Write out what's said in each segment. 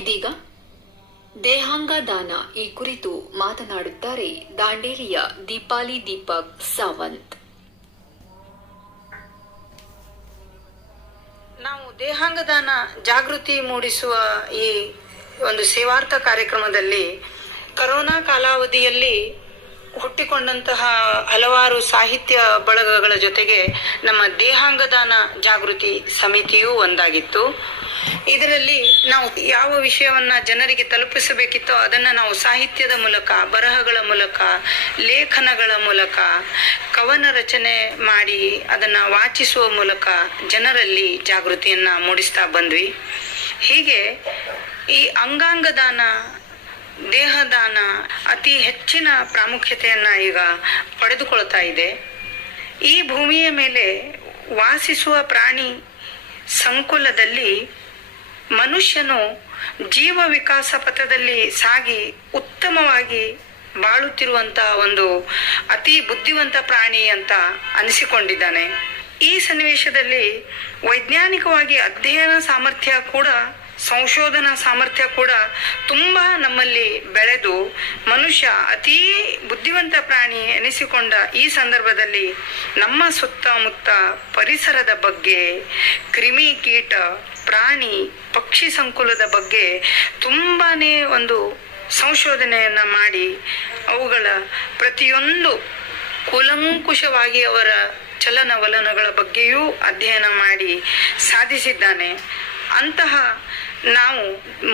ಇದೀಗ? ದೇಹಾಂಗ ದಾನ ಈ ಕುರಿತು ಮಾತನಾಡುತ್ತಾರೆ ದಾಂಡೇಲಿಯ ದೀಪಾಲಿ ದೀಪಕ್ ಸಾವಂತ್. ನಾವು ದೇಹಾಂಗದಾನ ಜಾಗೃತಿ ಮೂಡಿಸುವ ಈ ಒಂದು ಸೇವಾರ್ಥ ಕಾರ್ಯಕ್ರಮದಲ್ಲಿ ಕರೋನಾ ಕಾಲಾವಧಿಯಲ್ಲಿ ಹುಟ್ಟಿಕೊಂಡಂತಹ ಹಲವಾರು ಸಾಹಿತ್ಯ ಬಳಗಗಳ ಜೊತೆಗೆ ನಮ್ಮ ದೇಹಾಂಗದಾನ ಜಾಗೃತಿ ಸಮಿತಿಯೂ ಒಂದಾಗಿತ್ತು. ಇದರಲ್ಲಿ ನಾವು ಯಾವ ವಿಷಯವನ್ನ ಜನರಿಗೆ ತಲುಪಿಸಬೇಕಿತ್ತೋ ಅದನ್ನ ನಾವು ಸಾಹಿತ್ಯದ ಮೂಲಕ, ಬರಹಗಳ ಮೂಲಕ, ಲೇಖನಗಳ ಮೂಲಕ, ಕವನ ರಚನೆ ಮಾಡಿ ಅದನ್ನ ವಾಚಿಸುವ ಮೂಲಕ ಜನರಲ್ಲಿ ಜಾಗೃತಿಯನ್ನ ಮೂಡಿಸ್ತಾ ಬಂದ್ವಿ. ಹೀಗೆ ಈ ಅಂಗಾಂಗ ದಾನ ದೇಹದಾನ ಅತಿ ಹೆಚ್ಚಿನ ಪ್ರಾಮುಖ್ಯತೆಯನ್ನು ಈಗ ಪಡೆದುಕೊಳ್ತಾ ಇದೆ. ಈ ಭೂಮಿಯ ಮೇಲೆ ವಾಸಿಸುವ ಪ್ರಾಣಿ ಸಂಕುಲದಲ್ಲಿ ಮನುಷ್ಯನು ಜೀವ ವಿಕಾಸ ಪಥದಲ್ಲಿ ಸಾಗಿ ಉತ್ತಮವಾಗಿ ಬಾಳುತ್ತಿರುವಂತಹ ಒಂದು ಅತಿ ಬುದ್ಧಿವಂತ ಪ್ರಾಣಿ ಅಂತ ಅನಿಸಿಕೊಂಡಿದ್ದಾನೆ. ಈ ಸನ್ನಿವೇಶದಲ್ಲಿ ವೈಜ್ಞಾನಿಕವಾಗಿ ಅಧ್ಯಯನ ಸಾಮರ್ಥ್ಯ ಕೂಡ ಸಂಶೋಧನಾ ಸಾಮರ್ಥ್ಯ ಕೂಡ ತುಂಬಾ ನಮ್ಮಲ್ಲಿ ಬೆಳೆದು ಮನುಷ್ಯ ಅತೀ ಬುದ್ಧಿವಂತ ಪ್ರಾಣಿ ಎನಿಸಿಕೊಂಡ ಈ ಸಂದರ್ಭದಲ್ಲಿ ನಮ್ಮ ಸುತ್ತಮುತ್ತ ಪರಿಸರದ ಬಗ್ಗೆ, ಕ್ರಿಮಿ ಕೀಟ, ಪ್ರಾಣಿ, ಪಕ್ಷಿ ಸಂಕುಲದ ಬಗ್ಗೆ ತುಂಬಾನೇ ಒಂದು ಸಂಶೋಧನೆಯನ್ನ ಮಾಡಿ ಅವುಗಳ ಪ್ರತಿಯೊಂದು ಕೂಲಂಕುಷವಾಗಿ ಅವರ ಚಲನವಲನಗಳ ಬಗ್ಗೆಯೂ ಅಧ್ಯಯನ ಮಾಡಿ ಸಾಧಿಸಿದ್ದಾನೆ. ಅಂತಹ ನಾವು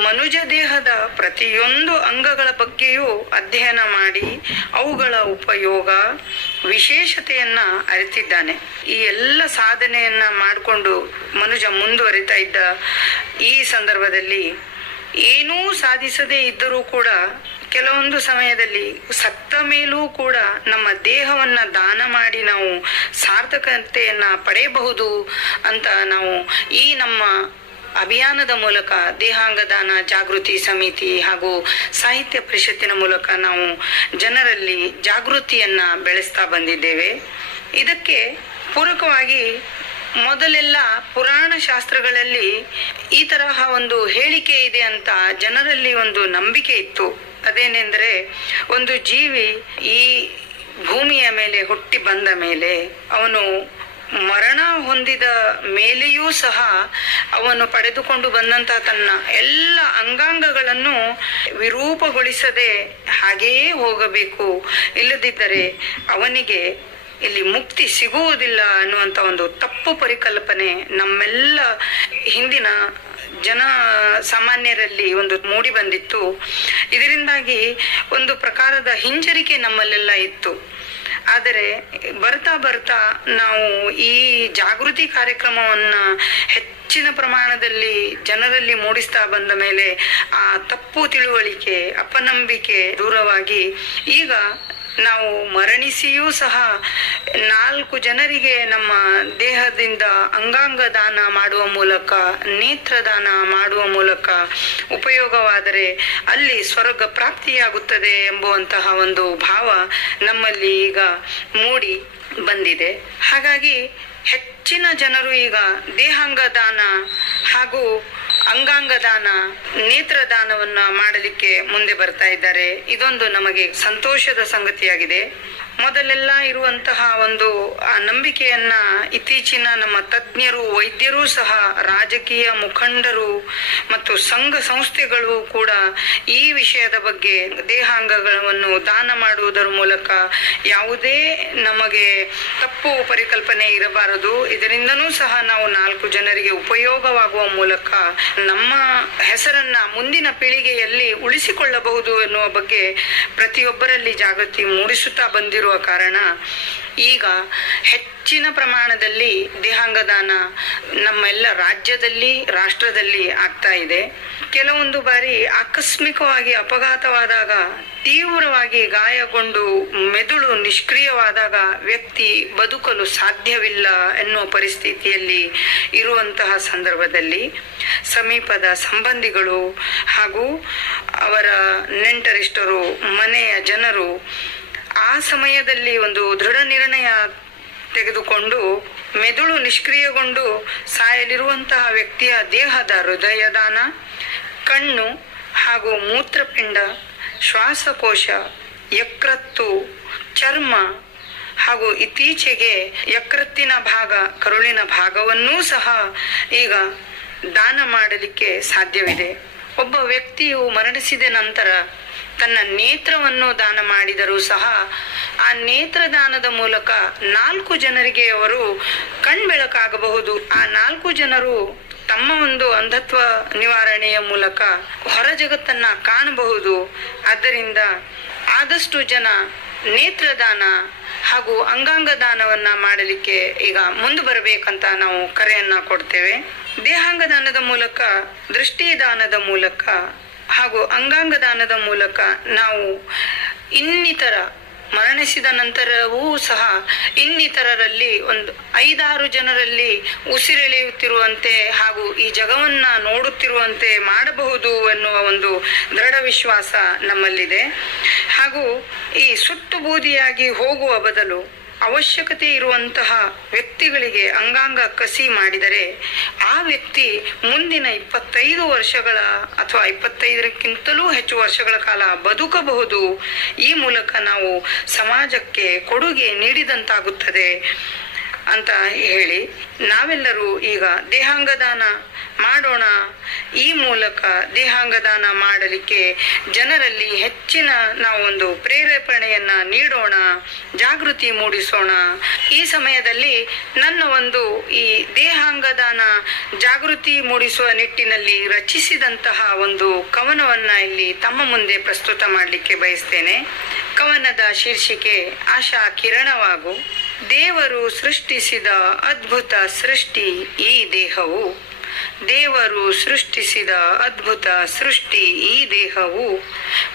ಮನುಜ ದೇಹದ ಪ್ರತಿಯೊಂದು ಅಂಗಗಳ ಬಗ್ಗೆಯೂ ಅಧ್ಯಯನ ಮಾಡಿ ಅವುಗಳ ಉಪಯೋಗ, ವಿಶೇಷತೆಯನ್ನ ಅರಿತಿದ್ದಾನೆ. ಈ ಎಲ್ಲ ಸಾಧನೆಯನ್ನ ಮಾಡಿಕೊಂಡು ಮನುಜ ಮುಂದುವರಿತಾ ಇದ್ದ ಈ ಸಂದರ್ಭದಲ್ಲಿ ಏನೂ ಸಾಧಿಸದೇ ಇದ್ದರೂ ಕೂಡ ಕೆಲವೊಂದು ಸಮಯದಲ್ಲಿ ಸತ್ತ ಮೇಲೂ ಕೂಡ ನಮ್ಮ ದೇಹವನ್ನ ದಾನ ಮಾಡಿ ನಾವು ಸಾರ್ಥಕತೆಯನ್ನು ಪಡೆಯಬಹುದು ಅಂತ ನಾವು ಈ ನಮ್ಮ ಅಭಿಯಾನದ ಮೂಲಕ ದೇಹಾಂಗ ದಾನ ಜಾಗೃತಿ ಸಮಿತಿ ಹಾಗೂ ಸಾಹಿತ್ಯ ಪರಿಷತ್ತಿನ ಮೂಲಕ ನಾವು ಜನರಲ್ಲಿ ಜಾಗೃತಿಯನ್ನ ಬೆಳೆಸ್ತಾ ಬಂದಿದ್ದೇವೆ. ಇದಕ್ಕೆ ಪೂರಕವಾಗಿ ಮೊದಲೆಲ್ಲ ಪುರಾಣ ಶಾಸ್ತ್ರಗಳಲ್ಲಿ ಈ ತರಹ ಒಂದು ಹೇಳಿಕೆ ಇದೆ ಅಂತ ಜನರಲ್ಲಿ ಒಂದು ನಂಬಿಕೆ ಇತ್ತು. ಅದೇನೆಂದರೆ ಒಂದು ಜೀವಿ ಈ ಭೂಮಿಯ ಮೇಲೆ ಹುಟ್ಟಿ ಬಂದ ಮೇಲೆ ಅವನು ಮರಣ ಹೊಂದಿದ ಮೇಲೆಯೂ ಸಹ ಅವನು ಪಡೆದುಕೊಂಡು ಬಂದಂತ ತನ್ನ ಎಲ್ಲ ಅಂಗಾಂಗಗಳನ್ನು ವಿರೂಪಗೊಳಿಸದೆ ಹಾಗೆಯೇ ಹೋಗಬೇಕು. ಇಲ್ಲದಿದ್ದರೆ ಅವನಿಗೆ ಇಲ್ಲಿ ಮುಕ್ತಿ ಸಿಗುವುದಿಲ್ಲ ಅನ್ನುವಂತ ಒಂದು ತಪ್ಪು ಪರಿಕಲ್ಪನೆ ನಮ್ಮೆಲ್ಲ ಹಿಂದಿನ ಜನ ಸಾಮಾನ್ಯರಲ್ಲಿ ಒಂದು ಮೂಡಿ ಬಂದಿತ್ತು. ಇದರಿಂದಾಗಿ ಒಂದು ಪ್ರಕಾರದ ಹಿಂಜರಿಕೆ ನಮ್ಮಲ್ಲೆಲ್ಲ ಇತ್ತು. ಆದರೆ ಬರ್ತಾ ಬರ್ತಾ ನಾವು ಈ ಜಾಗೃತಿ ಕಾರ್ಯಕ್ರಮವನ್ನ ಹೆಚ್ಚಿನ ಪ್ರಮಾಣದಲ್ಲಿ ಜನರಲ್ಲಿ ಮೂಡಿಸ್ತಾ ಬಂದ ಮೇಲೆ ಆ ತಪ್ಪು ತಿಳುವಳಿಕೆ, ಅಪನಂಬಿಕೆ ದೂರವಾಗಿ ಈಗ ನಾವು ಮರಣಿಸಿಯೂ ಸಹ ನಾಲ್ಕು ಜನರಿಗೆ ನಮ್ಮ ದೇಹದಿಂದ ಅಂಗಾಂಗ ದಾನ ಮಾಡುವ ಮೂಲಕ ನೇತ್ರದಾನ ಮಾಡುವ ಮೂಲಕ ಉಪಯೋಗವಾದರೆ ಅಲ್ಲಿ ಸ್ವರ್ಗ ಪ್ರಾಪ್ತಿಯಾಗುತ್ತದೆ ಎಂಬುವಂತಹ ಒಂದು ಭಾವ ನಮ್ಮಲ್ಲಿ ಈಗ ಮೂಡಿ ಬಂದಿದೆ. ಹಾಗಾಗಿ ಹೆಚ್ಚಿನ ಜನರು ಈಗ ದೇಹಾಂಗ ದಾನ ಹಾಗೂ ಅಂಗಾಂಗ ದಾನ ನೇತ್ರದಾನವನ್ನ ಮಾಡಲಿಕ್ಕೆ ಮುಂದೆ ಬರ್ತಾ ಇದ್ದಾರೆ. ಇದೊಂದು ನಮಗೆ ಸಂತೋಷದ ಸಂಗತಿಯಾಗಿದೆ. ಮೊದಲೆಲ್ಲ ಇರುವಂತಹ ಒಂದು, ಆ ನಂಬಿಕೆಯನ್ನ ಇತ್ತೀಚಿನ ನಮ್ಮ ತಜ್ಞರು, ವೈದ್ಯರು ಸಹ, ರಾಜಕೀಯ ಮುಖಂಡರು ಮತ್ತು ಸಂಘ ಸಂಸ್ಥೆಗಳು ಕೂಡ ಈ ವಿಷಯದ ಬಗ್ಗೆ ದೇಹಾಂಗಗಳನ್ನು ದಾನ ಮಾಡುವುದರ ಮೂಲಕ ಯಾವುದೇ ನಮಗೆ ತಪ್ಪು ಪರಿಕಲ್ಪನೆ ಇರಬಾರದು. ಇದರಿಂದನೂ ಸಹ ನಾವು ನಾಲ್ಕು ಜನರಿಗೆ ಉಪಯೋಗವಾಗುವ ಮೂಲಕ ನಮ್ಮ ಹೆಸರನ್ನ ಮುಂದಿನ ಪೀಳಿಗೆಯಲ್ಲಿ ಉಳಿಸಿಕೊಳ್ಳಬಹುದು ಎನ್ನುವ ಬಗ್ಗೆ ಪ್ರತಿಯೊಬ್ಬರಲ್ಲಿ ಜಾಗೃತಿ ಮೂಡಿಸುತ್ತಾ ಬಂದಿರುವ ಕಾರಣ ಈಗ ಹೆಚ್ಚಿನ ಪ್ರಮಾಣದಲ್ಲಿ ದೇಹಾಂಗದಾನ ನಮ್ಮೆಲ್ಲ ರಾಜ್ಯದಲ್ಲಿ, ರಾಷ್ಟ್ರದಲ್ಲಿ ಆಗ್ತಾ ಇದೆ. ಕೆಲವೊಂದು ಬಾರಿ ಆಕಸ್ಮಿಕವಾಗಿ ಅಪಘಾತವಾದಾಗ, ತೀವ್ರವಾಗಿ ಗಾಯಗೊಂಡು ಮೆದುಳು ನಿಷ್ಕ್ರಿಯವಾದಾಗ ವ್ಯಕ್ತಿ ಬದುಕಲು ಸಾಧ್ಯವಿಲ್ಲ ಎನ್ನುವ ಪರಿಸ್ಥಿತಿಯಲ್ಲಿ ಇರುವಂತಹ ಸಂದರ್ಭದಲ್ಲಿ ಸಮೀಪದ ಸಂಬಂಧಿಗಳು ಹಾಗೂ ಅವರ ನೆಂಟರಿಷ್ಟರು, ಮನೆಯ ಜನರು ಆ ಸಮಯದಲ್ಲಿ ಒಂದು ದೃಢ ನಿರ್ಣಯ ತೆಗೆದುಕೊಂಡು ಮೆದುಳು ನಿಷ್ಕ್ರಿಯಗೊಂಡು ಸಾಯಲಿರುವಂತಹ ವ್ಯಕ್ತಿಯ ದೇಹದ ಹೃದಯದಾನ, ಕಣ್ಣು ಹಾಗೂ ಮೂತ್ರಪಿಂಡ, ಶ್ವಾಸಕೋಶ, ಯಕೃತ್ತು, ಚರ್ಮ ಹಾಗೂ ಇತ್ತೀಚೆಗೆ ಯಕೃತ್ತಿನ ಭಾಗ, ಕರುಳಿನ ಭಾಗವನ್ನೂ ಸಹ ಈಗ ದಾನ ಮಾಡಲಿಕ್ಕೆ ಸಾಧ್ಯವಿದೆ. ಒಬ್ಬ ವ್ಯಕ್ತಿಯು ಮರಣಿಸಿದ ನಂತರ ತನ್ನ ನೇತ್ರವನ್ನು ದಾನ ಮಾಡಿದರೂ ಸಹ ಆ ನೇತ್ರ ದಾನದ ಮೂಲಕ ನಾಲ್ಕು ಜನರಿಗೆ ಅವರು ಕಣ್ಬೆಳಕಾಗಬಹುದು. ಆ ನಾಲ್ಕು ಜನರು ತಮ್ಮ ಒಂದು ಅಂಧತ್ವ ನಿವಾರಣೆಯ ಮೂಲಕ ಹೊರ ಜಗತ್ತನ್ನ ಕಾಣಬಹುದು. ಆದ್ದರಿಂದ ಆದಷ್ಟು ಜನ ನೇತ್ರದಾನ ಹಾಗೂ ಅಂಗಾಂಗ ದಾನವನ್ನ ಮಾಡಲಿಕ್ಕೆ ಈಗ ಮುಂದೆ ಬರಬೇಕಂತ ನಾವು ಕರೆಯನ್ನ ಕೊಡ್ತೇವೆ. ದೇಹಾಂಗ ದಾನದ ಮೂಲಕ ದೃಷ್ಟಿ ದಾನದ ಮೂಲಕ ಹಾಗೂ ಅಂಗಾಂಗ ದಾನದ ಮೂಲಕ ನಾವು ಇನ್ನಿತರ ಮರಣಿಸಿದ ನಂತರವೂ ಸಹ ಇನ್ನಿತರರಲ್ಲಿ ಒಂದು ಐದಾರು ಜನರಲ್ಲಿ ಉಸಿರೆಳೆಯುತ್ತಿರುವಂತೆ ಹಾಗೂ ಈ ಜಗವನ್ನ ನೋಡುತ್ತಿರುವಂತೆ ಮಾಡಬಹುದು ಎನ್ನುವ ಒಂದು ದೃಢ ವಿಶ್ವಾಸ ನಮ್ಮಲ್ಲಿದೆ. ಹಾಗೂ ಈ ಸುಟ್ಟು ಬೂದಿಯಾಗಿ ಹೋಗುವ ಬದಲು ಅವಶ್ಯಕತೆ ಇರುವಂತಹ ವ್ಯಕ್ತಿಗಳಿಗೆ ಅಂಗಾಂಗ ಕಸಿ ಮಾಡಿದರೆ ಆ ವ್ಯಕ್ತಿ ಮುಂದಿನ ಇಪ್ಪತ್ತೈದು ವರ್ಷಗಳ ಅಥವಾ ಇಪ್ಪತ್ತೈದಕ್ಕಿಂತಲೂ ಹೆಚ್ಚು ವರ್ಷಗಳ ಕಾಲ ಬದುಕಬಹುದು. ಈ ಮೂಲಕ ನಾವು ಸಮಾಜಕ್ಕೆ ಕೊಡುಗೆ ನೀಡಿದಂತಾಗುತ್ತದೆ ಅಂತ ಹೇಳಿ ನಾವೆಲ್ಲರೂ ಈಗ ದೇಹಾಂಗದಾನ ಮಾಡೋಣ. ಈ ಮೂಲಕ ದೇಹಾಂಗದಾನ ಮಾಡಲಿಕ್ಕೆ ಜನರಲ್ಲಿ ಹೆಚ್ಚಿನ ನಾವೊಂದು ಪ್ರೇರೇಪಣೆಯನ್ನ ನೀಡೋಣ, ಜಾಗೃತಿ ಮೂಡಿಸೋಣ. ಈ ಸಮಯದಲ್ಲಿ ನನ್ನ ಒಂದು ಈ ದೇಹಾಂಗದಾನ ಜಾಗೃತಿ ಮೂಡಿಸುವ ನಿಟ್ಟಿನಲ್ಲಿ ರಚಿಸಿದಂತಹ ಒಂದು ಕವನವನ್ನ ಇಲ್ಲಿ ತಮ್ಮ ಮುಂದೆ ಪ್ರಸ್ತುತ ಮಾಡಲಿಕ್ಕೆ ಬಯಸ್ತೇನೆ. ಕವನದ ಶೀರ್ಷಿಕೆ ಆಶಾ ಕಿರಣವಾಗು. ದೇವರು ಸೃಷ್ಟಿಸಿದ ಅದ್ಭುತ ಸೃಷ್ಟಿ ಈ ದೇಹವು. ದೇವರು ಸೃಷ್ಟಿಸಿದ ಅದ್ಭುತ ಸೃಷ್ಟಿ ಈ ದೇಹವು.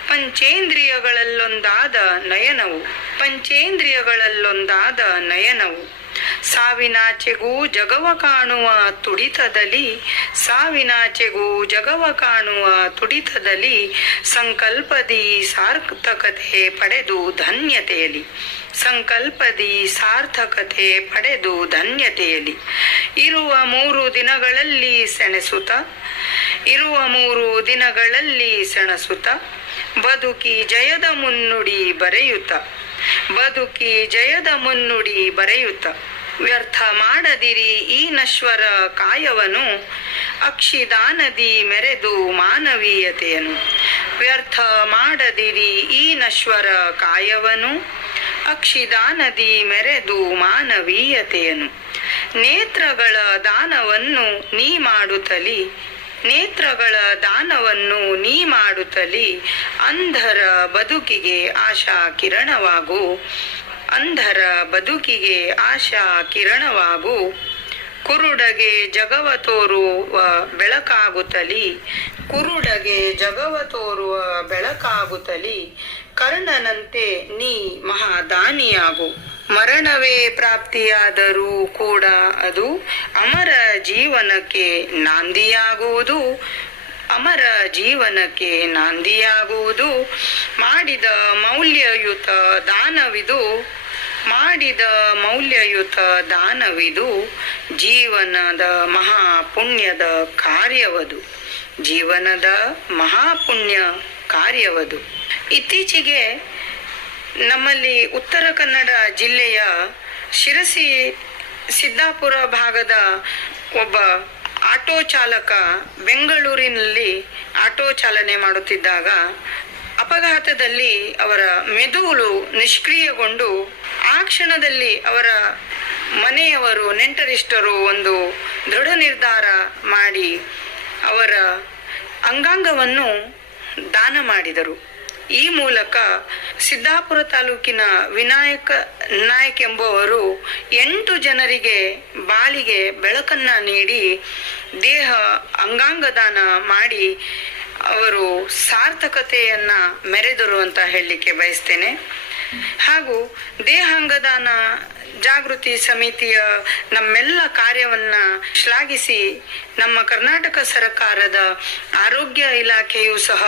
ಪಂಚೇಂದ್ರಿಯಗಳಲ್ಲೊಂದಾದ ನಯನವು. ಪಂಚೇಂದ್ರಿಯಗಳಲ್ಲೊಂದಾದ ನಯನವು. ಸಾವಿನಾಚೆಗೂ ಜಗವ ಕಾಣುವ ತುಡಿತದಲ್ಲಿ ಸಾವಿನಾಚೆಗೂ ಜಗವ ಕಾಣುವ ತುಡಿತದಲ್ಲಿ ಸಂಕಲ್ಪದಿ ಸಾರ್ಥಕತೆ ಪಡೆದು ಧನ್ಯತೆಯಲ್ಲಿ ಸಂಕಲ್ಪದಿ ಸಾರ್ಥಕತೆ ಪಡೆದು ಧನ್ಯತೆಯಲ್ಲಿ ಇರುವ ಮೂರು ದಿನಗಳಲ್ಲಿ ಸೆಣಸುತ, ಇರುವ ಮೂರು ದಿನಗಳಲ್ಲಿ ಸೆಣಸುತ್ತ ಬದುಕಿ ಜಯದ ಮುನ್ನುಡಿ ಬರೆಯುತ್ತ ಬದುಕಿ ಜಯದ ಮುನ್ನುಡಿ ಬರೆಯುತ್ತ ವ್ಯರ್ಥ ಮಾಡದಿರಿ ಈ ನಶ್ವರ ಕಾಯವನು. ಅಕ್ಷಿದಾನದಿ ಮೆರೆದು ಮಾನವೀಯತೆಯನು. ವ್ಯರ್ಥ ಮಾಡದಿರಿ ಈ ನಶ್ವರ ಕಾಯವನು. ಅಕ್ಷಿದಾನದಿ ಮೆರೆದು ಮಾನವೀಯತೆಯನು. ನೇತ್ರಗಳ ದಾನವನ್ನು ನೀ ಮಾಡುತ್ತಲಿ. ನೇತ್ರಗಳ ದಾನವನ್ನು ನೀ ಮಾಡುತ್ತಲಿ. ಅಂಧರ ಬದುಕಿಗೆ ಆಶಾ ಕಿರಣವಾಗು ಅಂಧರ ಬದುಕಿಗೆ ಆಶಾ ಕಿರಣವಾಗು. ಕುರುಡಗೆ ಜಗವ ತೋರುವ ಬೆಳಕಾಗುತ್ತಲಿ. ಕುರುಡಗೆ ಜಗವ ತೋರುವ ಬೆಳಕಾಗುತ್ತಲಿ. ಕರ್ಣನಂತೆ ನೀ ಮಹಾದಾನಿಯಾಗು. ಮರಣವೇ ಪ್ರಾಪ್ತಿಯಾದರೂ ಕೂಡ ಅದು ಅಮರ ಜೀವನಕ್ಕೆ ನಾಂದಿಯಾಗುವುದು. ಅಮರ ಜೀವನಕ್ಕೆ ನಾಂದಿಯಾಗುವುದು. ಮಾಡಿದ ಮೌಲ್ಯಯುತ ದಾನವಿದು. ಮಾಡಿದ ಮೌಲ್ಯಯುತ ದಾನವಿದು ಜೀವನದ ಮಹಾಪುಣ್ಯದ ಕಾರ್ಯವದು. ಜೀವನದ ಮಹಾಪುಣ್ಯ ಕಾರ್ಯವದು. ಇತ್ತೀಚೆಗೆ ನಮ್ಮಲ್ಲಿ ಉತ್ತರ ಕನ್ನಡ ಜಿಲ್ಲೆಯ ಶಿರಸಿ ಸಿದ್ದಾಪುರ ಭಾಗದ ಒಬ್ಬ ಆಟೋ ಚಾಲಕ ಬೆಂಗಳೂರಿನಲ್ಲಿ ಆಟೋ ಚಾಲನೆ ಮಾಡುತ್ತಿದ್ದಾಗ ಅಪಘಾತದಲ್ಲಿ ಅವರ ಮೆದುಳು ನಿಷ್ಕ್ರಿಯಗೊಂಡು ಆ ಕ್ಷಣದಲ್ಲಿ ಅವರ ಮನೆಯವರು, ನೆಂಟರಿಷ್ಟರು ಒಂದು ದೃಢ ನಿರ್ಧಾರ ಮಾಡಿ ಅವರ ಅಂಗಾಂಗವನ್ನು ದಾನ ಮಾಡಿದರು. ಈ ಮೂಲಕ ಸಿದ್ದಾಪುರ ತಾಲೂಕಿನ ವಿನಾಯಕ ನಾಯಕ್ ಎಂಬುವರು ಎಂಟು ಜನರಿಗೆ ಬಾಳಿಗೆ ಬೆಳಕನ್ನ ನೀಡಿ ದೇಹ ಅಂಗಾಂಗ ದಾನ ಮಾಡಿ ಅವರು ಸಾರ್ಥಕತೆಯನ್ನ ಮೆರೆದರು ಅಂತ ಹೇಳಲಿಕ್ಕೆ ಬಯಸ್ತೇನೆ. ಹಾಗೂ ದೇಹಾಂಗದಾನ ಜಾಗೃತಿ ಸಮಿತಿಯ ನಮ್ಮೆಲ್ಲ ಕಾರ್ಯವನ್ನ ಶ್ಲಾಘಿಸಿ ನಮ್ಮ ಕರ್ನಾಟಕ ಸರ್ಕಾರದ ಆರೋಗ್ಯ ಇಲಾಖೆಯು ಸಹ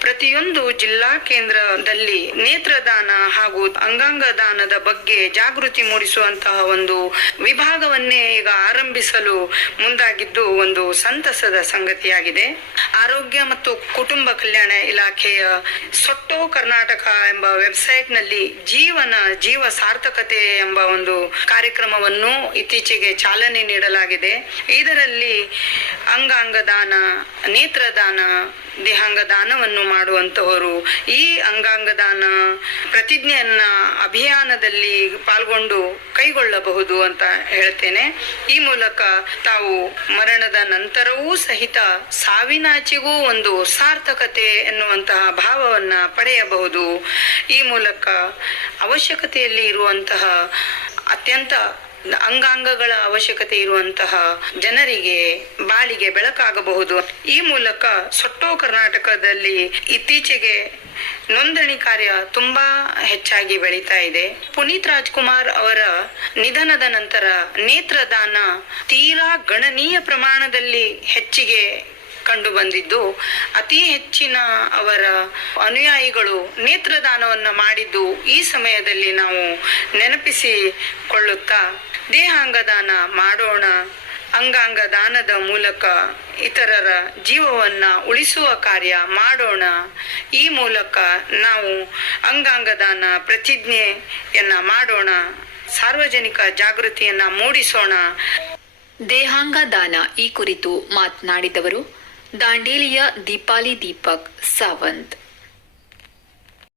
ಪ್ರತಿಯೊಂದು ಜಿಲ್ಲಾ ಕೇಂದ್ರದಲ್ಲಿ ನೇತ್ರದಾನ ಹಾಗೂ ಅಂಗಾಂಗ ದಾನದ ಬಗ್ಗೆ ಜಾಗೃತಿ ಮೂಡಿಸುವಂತಹ ಒಂದು ವಿಭಾಗವನ್ನೇ ಈಗ ಆರಂಭಿಸಲು ಮುಂದಾಗಿದ್ದು ಒಂದು ಸಂತಸದ ಸಂಗತಿಯಾಗಿದೆ. ಆರೋಗ್ಯ ಮತ್ತು ಕುಟುಂಬ ಕಲ್ಯಾಣ ಇಲಾಖೆಯ ಸೊಟ್ಟೋ ಕರ್ನಾಟಕ ಎಂಬ ವೆಬ್ಸೈಟ್ನಲ್ಲಿ ಜೀವನ ಜೀವ ಸಾರ್ಥಕತೆ ಎಂಬ ಒಂದು ಕಾರ್ಯಕ್ರಮವನ್ನು ಇತ್ತೀಚೆಗೆ ಚಾಲನೆ ನೀಡಲಾಗಿದೆ. ಇದರಲ್ಲಿ ಅಂಗಾಂಗ ದಾನ ನೇತ್ರದಾನ ದೇಹಾಂಗ ದಾನವನ್ನು ಮಾಡುವಂತಹವರು ಈ ಅಂಗಾಂಗ ದಾನ ಪ್ರತಿಜ್ಞೆಯನ್ನ ಅಭಿಯಾನದಲ್ಲಿ ಪಾಲ್ಗೊಂಡು ಕೈಗೊಳ್ಳಬಹುದು ಅಂತ ಹೇಳ್ತೇನೆ. ಈ ಮೂಲಕ ತಾವು ಮರಣದ ನಂತರವೂ ಸಹಿತ ಸಾವಿನಾಚೆಗೂ ಒಂದು ಸಾರ್ಥಕತೆ ಎನ್ನುವಂತಹ ಭಾವವನ್ನ ಪಡೆಯಬಹುದು. ಈ ಮೂಲಕ ಅವಶ್ಯಕತೆಯಲ್ಲಿ ಇರುವಂತಹ ಅತ್ಯಂತ ಅಂಗಾಂಗಗಳ ಅವಶ್ಯಕತೆ ಇರುವಂತಹ ಜನರಿಗೆ ಬಾಳಿಗೆ ಬೆಳಕಾಗಬಹುದು. ಈ ಮೂಲಕ ಸೊಟ್ಟೋ ಕರ್ನಾಟಕದಲ್ಲಿ ಇತ್ತೀಚೆಗೆ ನೋಂದಣಿ ಕಾರ್ಯ ತುಂಬಾ ಹೆಚ್ಚಾಗಿ ಬೆಳೀತಾ ಇದೆ. ಪುನೀತ್ ರಾಜ್ಕುಮಾರ್ ಅವರ ನಿಧನದ ನಂತರ ನೇತ್ರದಾನ ತೀರಾ ಗಣನೀಯ ಪ್ರಮಾಣದಲ್ಲಿ ಹೆಚ್ಚಿಗೆ ಕಂಡು ಬಂದಿದ್ದು. ಅತಿ ಹೆಚ್ಚಿನ ಅವರ ಅನುಯಾಯಿಗಳು ನೇತ್ರದಾನವನ್ನ ಮಾಡಿದ್ದು ಈ ಸಮಯದಲ್ಲಿ ನಾವು ನೆನಪಿಸಿಕೊಳ್ಳುತ್ತಾ ದೇಹಾಂಗ ದಾನ ಮಾಡೋಣ. ಅಂಗಾಂಗ ದಾನದ ಮೂಲಕ ಇತರರ ಜೀವವನ್ನ ಉಳಿಸುವ ಕಾರ್ಯ ಮಾಡೋಣ. ಈ ಮೂಲಕ ನಾವು ಅಂಗಾಂಗ ದಾನ ಪ್ರತಿಜ್ಞೆಯನ್ನ ಮಾಡೋಣ. ಸಾರ್ವಜನಿಕ ಜಾಗೃತಿಯನ್ನ ಮೂಡಿಸೋಣ. ದೇಹಾಂಗ ದಾನ ಈ ಕುರಿತು ಮಾತನಾಡಿದವರು ದಾಂಡೇಲಿಯ ದೀಪಾಲಿ ದೀಪಕ್ ಸಾವಂತ್